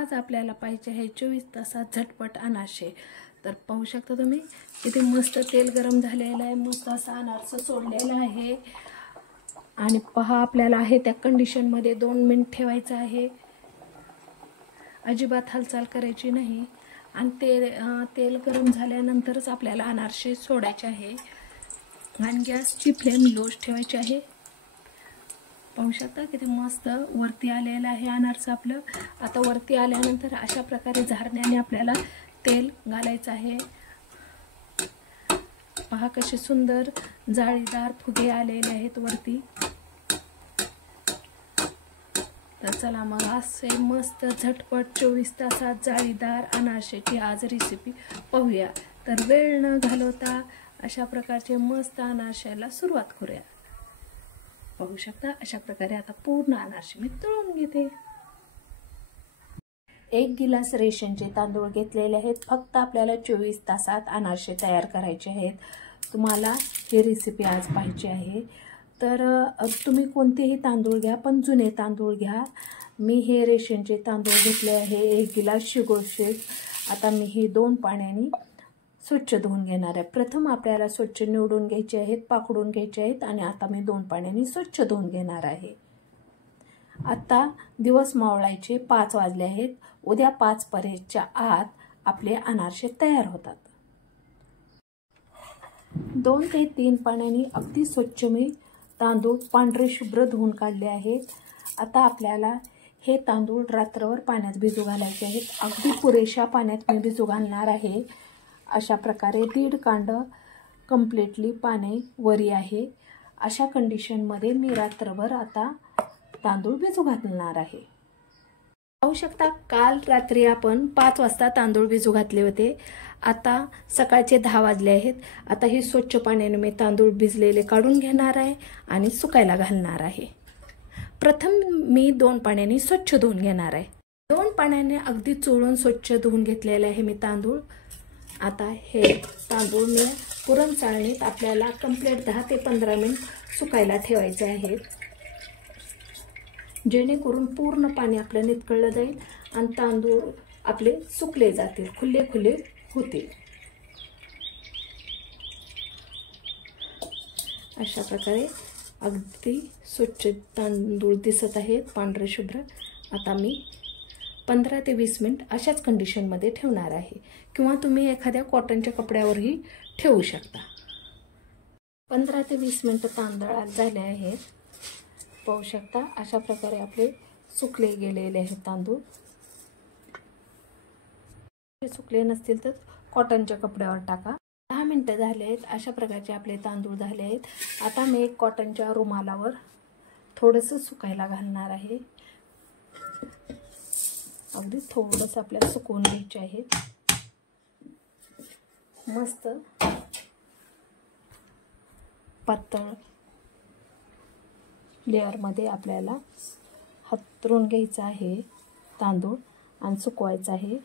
आज आपल्याला पाहिजे आहे 24 तासात झटपट अनारसे। तर पाहू शकता तुम्ही किती मस्त तेल गरम झालेलं आहे, मस्त असं अनारसे सोडलेलं आहे। आणि पहा आपल्याला आहे त्या कंडिशनमध्ये 2 मिनिट ठेवायचं आहे, अजिबात हालचाल करायची नाही। आणि तेल गरम झाल्यानंतरच आपल्याला अनारसे सोडायचे आहे आणि गॅसची फ्लेम लोच ठेवायची आहे। पाहू शकता किती मस्त वरती आलेलं आहे अनारसे आपलं। आता वरती आल्यानंतर अशा प्रकारे झारण्याने आपल्याला तेल घालायचं आहे। पहा कसे सुंदर जाळीदार फुगे आलेले आहेत वरती। तर चला मग असे मस्त झटपट 24 तासात जाळीदार अनारसेची आज रेसिपी पाहूया। तर वेळ न घालवता अशा प्रकारचे मस्त अनारशाला सुरुवात करूया। पाहू शकता अशा प्रकारे आता पूर्ण अनारसे मी तळून घेते। 1 गिलास रेशनचे तांदूळ घेतलेले आहेत। फक्त आपल्याला 24 तासात अनारसे तयार करायचे आहेत। तुम्हाला ही रेसिपी आज पाहिजे आहे तर तुम्ही कोणतेही तांदूळ घ्या, पण जुने तांदूळ घ्या। मी हे रेशनचे तांदूळ घेतले आहे 1 गिलास शिगोशेक। आता मी हे 2 पाण्याने स्वच्छ धुवून घेणार आहे। प्रथम आपल्याला स्वच्छ निवडून घ्यायचे आहेत, पाकडून घ्यायचे आहेत आणि आता मी 2 पाण्याने स्वच्छ धुवून घेणार आहे। आता दिवस मावळायचे 5 वाजले आहेत। उद्या 5 पर्यंतच्या आत आपले अनारसे तयार होतात। 2 ते 3 पाण्याने अगदी स्वच्छ मी तांदूळ पांढरे शुभ्र धुवून काढले आहेत। आता आपल्याला हे तांदूळ रात्रभर पाण्यात भिजू घालायचे आहेत। अगदी पुरेशा पाण्यात मी भिजू घालणार आहे। अशा प्रकारे 1.5 कांड कंप्लीटली पाणी वरी आहे। अशा कंडिशनमध्ये मी रात्रभर आता तांदूळ भिजू घालणार आहे। पाहू शकता काल रात्री आपण 5 वाजता तांदूळ भिजू घातले होते। आता सकाळचे 10 वाजले आहेत। आता हे स्वच्छ पाण्याने मी तांदूळ भिजलेले काढून घेणार आहे आणि सुकायला घालणार आहे। प्रथम मी 2 पाण्याने स्वच्छ धुवून घेणार आहे। 2 पाण्याने अगदी चोळून स्वच्छ धुवून घेतलेले आहे मी तांदूळ। आता हे तांदूळ मी पुरण चाळणीत आपल्याला कंप्लीट 10 ते 15 मिनिट सुकायला ठेवायचे आहेत, जेणेकरून पूर्ण पाणी आपलं नितळलं जाईल आणि तांदूळ आपले सुकले जातील, खुले खुले होतील। अशा प्रकारे अगदी स्वच्छ तांदूळ दिसत आहेत, पांढरे शुभ्र। आता मी 15 ते 20 मिनिट अशाच कंडिशनमध्ये ठेवणार आहे, किंवा तुम्ही एखाद्या कॉटनच्या कपड्यावरही ठेवू शकता। 15 ते 20 मिनिट तांदूळ झाले आहेत। पाहू शकता अशा प्रकारे आपले सुकले गेलेले आहेत तांदूळ। सुकले नसतील तर कॉटनच्या कपड्यावर टाका। 10 मिनिटं झाले आहेत। अशा प्रकारचे आपले तांदूळ झाले आहेत। आता मी एक कॉटनच्या रुमालावर थोडंसं सुकायला घालणार आहे। अगदी थोडंसं आपल्याला सुकवून घ्यायचे आहे। मस्त पातळ लेअरमध्ये आपल्याला हातरून घ्यायचं आहे तांदूळ आणि सुकवायचं आहे।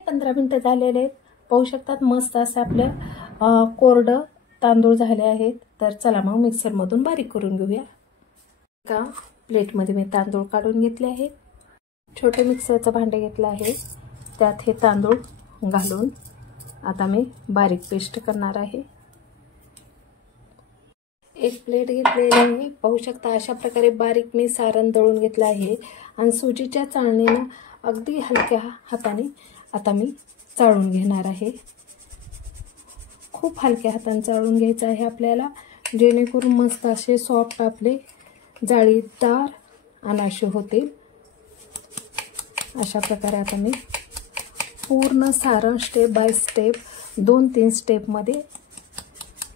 15 मिनिटं झालेले आहेत। पाहू शकतात मस्त असं आपलं कोरडं तांदूळ झाले आहेत। तर चला मग मिक्सरमधून बारीक करून घेऊया। एका प्लेटमध्ये मी तांदूळ काढून घेतले आहे। छोटे मिक्सरचं भांडे घेतलं आहे, त्यात हे तांदूळ घालून आता मी बारीक पेस्ट करणार आहे। एक प्लेट घेतलेली आहे। पाहू शकता अशा प्रकारे बारीक मी सारण दळून घेतलं आहे आणि सुजीच्या चाळणीने अगदी हलक्या हाताने आता मी चाळून घेणार आहे। खूप हलक्या हाताने चाळून घ्यायचं आहे आपल्याला, जेणेकरून मस्त असे सॉफ्ट आपले जाळीदार अनारसे होतील। अशा प्रकारे आता मी पूर्ण सारण स्टेप बाय स्टेप 2-3 स्टेपमध्ये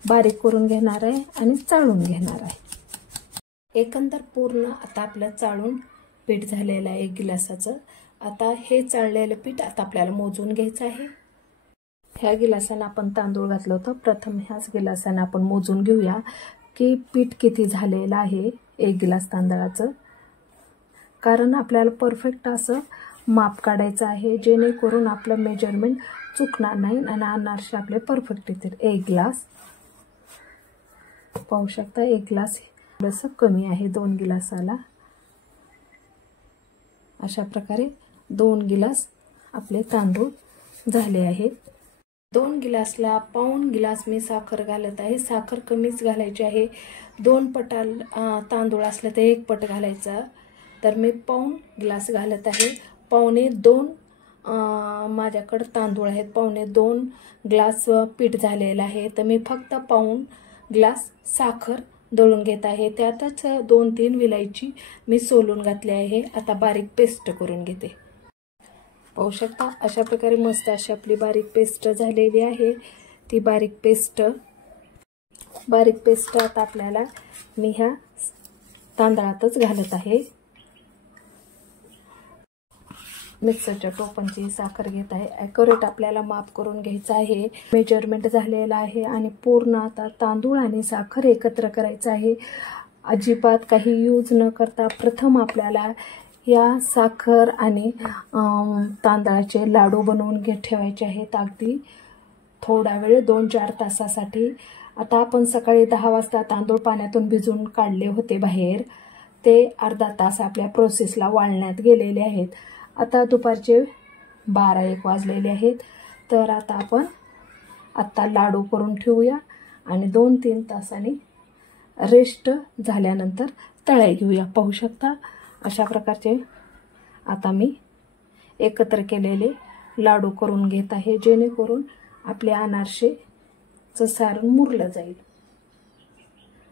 बारीक करून घेणार आहे आणि चाळून घेणार आहे। एकंदर पूर्ण आता आपलं चाळून पीठ झालेलं आहे 1 गिलासाचं। आता हे चाळलेलं पीठ आता आपल्याला मोजून घ्यायचं आहे। ह्या गिलासाने आपण तांदूळ घातलं होतं, प्रथम ह्याच गिलासाने आपण मोजून घेऊया की पीठ किती झालेलं आहे 1 गिलास तांदळाचं। कारण आपल्याला परफेक्ट असं माप काढायचं आहे, जेणेकरून आपलं मेजरमेंट चुकणार नाही आणि अनारसे आपले परफेक्ट येतील। 1 ग्लास पाहू शकता 1 ग्लास थोडंसं कमी आहे 2 गिलासाला। अशा प्रकारे 2 गिलास आपले तांदूळ झाले आहेत. 2 गिलासला पाऊण गिलास मी साखर घालत आहे. साखर कमीच घालायची आहे. 2 पट तांदूळ असलं तर 1 पट घालायचा. तर मी पाऊण गिलास घालत आहे. पावणे 2 माझ्याकडे तांदूळ आहेत. पावणे 2 ग्लास पीठ झालेलं आहे. तर मी फक्त पाऊण ग्लास साखर दळून घेत आहे. त्यातच 2-3 विलायची मी सोलून घातली आहे. आता बारीक पेस्ट करून घेते. पाहू शकता अशा प्रकारे मस्त अशी आपली बारीक पेस्ट झालेली आहे. ती बारीक पेस्ट आता आपल्याला मी ह्या तांदळातच घालत आहे. मिक्सरच्या टोपणची साखर घेत आहे. ॲक्युरेट आपल्याला माप करून घ्यायचं आहे. मेजरमेंट झालेलं आहे आणि पूर्ण आता तांदूळ आणि साखर एकत्र करायचं आहे. अजिबात काही यूज न करता प्रथम आपल्याला या साखर आणि तांदळाचे लाडू बनवून ठेवायचे आहेत. अगदी थोडा वेळ 2-4 तासासाठी. आता आपण सकाळी 10 वाजता तांदूळ पाण्यातून भिजवून काढले होते बाहेर. ते अर्धा तास आपल्या प्रोसेसला वाळण्यात गेलेले आहेत. आता दुपारचे 12-1 वाजलेले आहेत. तर आता आपण लाडू करून ठेवूया आणि 2-3 तासांनी रेस्ट झाल्यानंतर तळाई घेऊया. पाहू शकता अशा प्रकारचे आता मी एकत्र केलेले लाडू करून घेत आहे, जेणेकरून आपले अनारसेचं सारण मुरलं जाईल.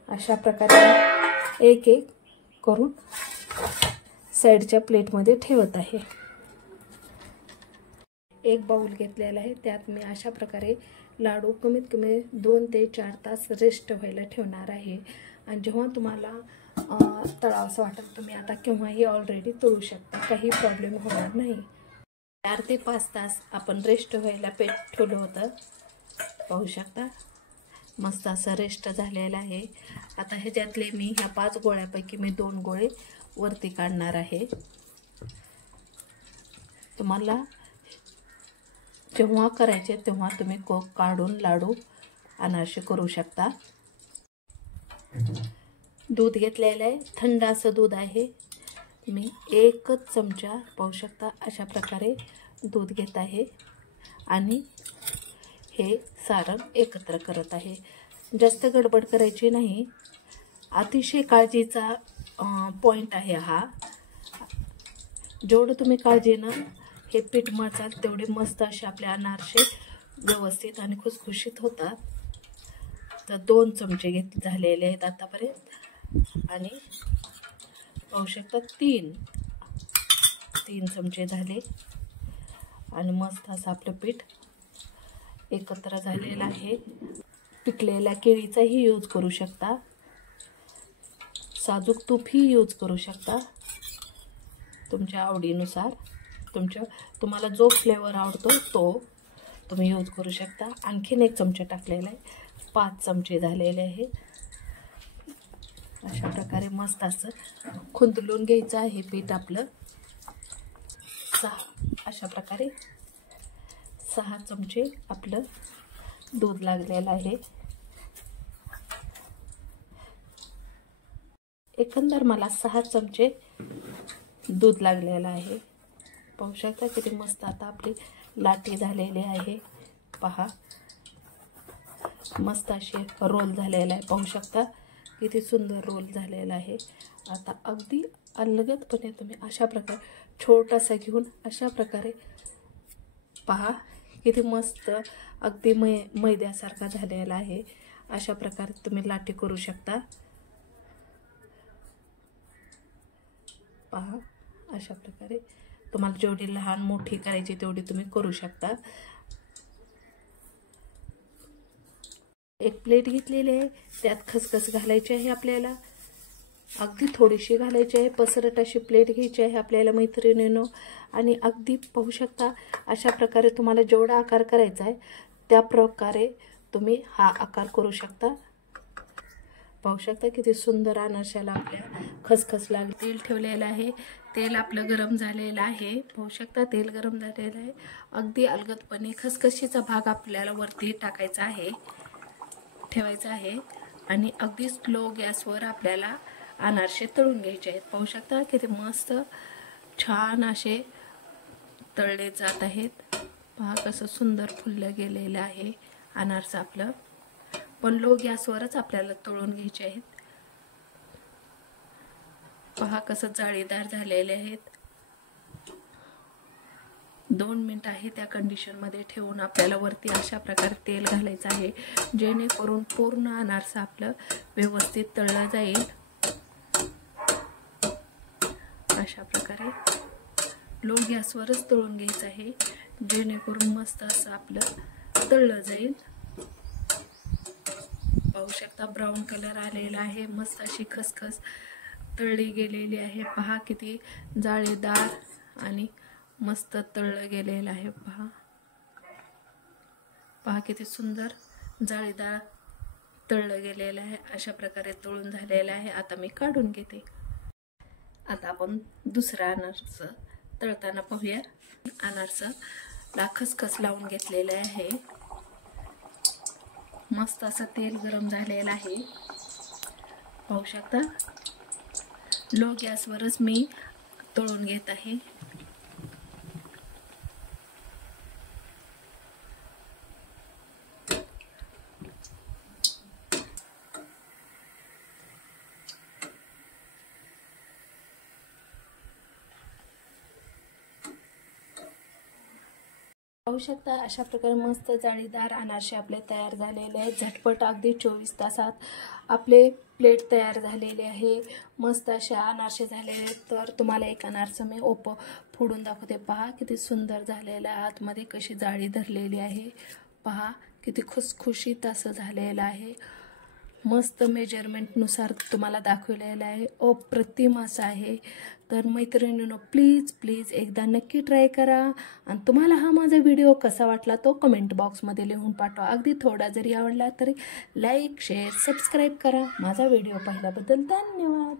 अशा प्रकारे एक एक करून साईडच्या प्लेटमध्ये ठेवत आहे. एक बाउल घेतलेला आहे. त्यात मी अशा प्रकारे लाडू कमीत कमी 2 ते 4 तास रेस्ट व्हायला ठेवणार आहे. आणि जेव्हा तुम्हाला तळावंसं वाटेल तुम्ही आता केव्हाही ऑलरेडी तळू शकता. काही प्रॉब्लेम होणार नाही. 4 ते 5 तास आपण रेस्ट व्हायला ठेवलं होतं. पाहू शकता मस्त असं रेस्ट झालेलं आहे. आता ह्याच्यातले मी ह्या 5 गोळ्यापैकी मी 2 गोळे वरती काढणार आहे. तुम्हाला जेव्हा करायचे तेव्हा तुम्ही काढून लाडू अनारसे करू शकता. दूध घेतलेलं आहे. थंड असं दूध आहे. मी 1 चमचा पाहू शकता अशा प्रकारे दूध घेत आहे आणि हे सारण एकत्र करत आहे. जास्त गडबड करायची नाही. अतिशय काळजीचा पॉइंट आहे हा. जेवढं तुम्ही काळजीनं हे पीठ मळचाल तेवढे मस्त असे आपले अनारसे व्यवस्थित आणि खुसखुशीत होतात. तर 2 चमचे झालेले आहेत आतापर्यंत आणि पाहू शकता 3 चमचे झाले आणि मस्त असं आपलं पीठ एकत्र झालेलं आहे. पिकलेल्या केळीचाही यूज करू शकता. साजूक तूपही यूज करू शकता तुमच्या आवडीनुसार. तुम्हाला जो फ्लेवर आवडतो तो तुम्ही यूज करू शकता. आणखीन 1 चमचा टाकलेला आहे. 5 चमचे झालेले आहे. अशा प्रकारे मस्त असं खुंदलून घ्यायचं आहे पीठ आपलं. अशा प्रकारे 6 चमचे आपलं दूध लागलेलं आहे. एकंदर मला 6 चमचे दूध लागलेलं आहे. पाहू शकता किती मस्त आता आपली लाटी झालेली आहे. पहा मस्त असे रोल झालेला आहे. पाहू शकता किती सुंदर रोल झालेला आहे. आता अगदी अलगदपणे तुम्ही अशा प्रकारे छोटासा घेऊन अशा प्रकारे पहा किती मस्त अगदी मैद्यासारखा झालेला आहे. अशा प्रकारे तुम्ही लाटी करू शकता. पहा अशा प्रकारे तुम्हाला जेवढी लहान मोठी करायची तेवढी तुम्ही करू शकता. एक प्लेट घेतलेली आहे. त्यात खसखस घालायची आहे आपल्याला. अगदी थोडीशी घालायची आहे. पसरट अशी प्लेट घ्यायची आहे आपल्याला मैत्रिणींनो. आणि अगदी पाहू शकता अशा प्रकारे तुम्हाला जेवढा आकार करायचा आहे त्या प्रकारे तुम्ही हा आकार करू शकता. पाहू शकता किती सुंदर अनारशाला आपल्या खसखस लागली. तेल ठेवलेलं आहे. तेल आपलं गरम झालेलं आहे. पाहू शकता तेल गरम झालेलं आहे. अगदी अलगदपणे खसखशीचा भाग आपल्याला वरती टाकायचा आहे, ठेवायचा आहे आणि अगदी स्लो गॅसवर आपल्याला अनारसे तळून घ्यायचे आहेत. पाहू शकता किती मस्त छान असे तळले जात आहेत। पहा कसं सुंदर फुललं गेलेलं आहे अनारसा आपलं। पण लो गॅसवरच आपल्याला तळून घ्यायचे आहेत। पहा कसं जाळीदार झालेले आहेत। 2 मिनिट आहे त्या कंडिशन मध्ये ठेवून आपल्याला वरती अशा प्रकारे तेल घालायचं आहे, जेणेकरून पूर्ण अनारसा आपलं व्यवस्थित तळलं जाईल। अशा प्रकारे लो गॅसवरच तळून घ्यायचं आहे, जेणेकरून मस्त असं आपलं तळलं जाईल। पाहू शकता ब्राऊन कलर आलेला आहे, मस्त अशी खसखस तळली गेलेली आहे। पहा किती जाळीदार आणि मस्त तळलं गेलेलं आहे। पहा किती सुंदर जाळीदार तळलं गेलेलं आहे। अशा प्रकारे तळून झालेलं आहे। आता मी काढून घेते। आता आपण दुसरा अनारसा तळताना पाहूया। अनारसाला खसखस लावून घेतलेलं आहे। मस्त असं तेल गरम झालेलं आहे, पाहू शकता। लो गॅसवरच मी तळून घेत आहे। पाहू शकता अशा प्रकारे मस्त जाळीदार अनारसे आपले तयार झालेले आहेत। झटपट अगदी 24 तासात आपले प्लेट तयार झालेले आहे। मस्त अशा अनारसे झालेले आहेत। तर तुम्हाला एक अनारसा मी फोडून दाखवते। पहा किती सुंदर झालेला आहे, आतमध्ये कशी जाळी धरलेली आहे। पहा किती खुसखुशीत असं झालेलं आहे। मस्त मेजरमेंटनुसार तुम्हाला दाखवलेलं आहे, अप्रतिम असं आहे। तर मैत्रिणींनो प्लीज प्लीज एकदा नक्की ट्राय करा। आणि तुम्हाला हा माझा व्हिडिओ कसा वाटला तो कमेंट बॉक्समध्ये लिहून पाठवा। अगदी थोडा जरी आवडला तरी लाईक शेअर सबस्क्राईब करा। माझा व्हिडिओ पाहिल्याबद्दल धन्यवाद।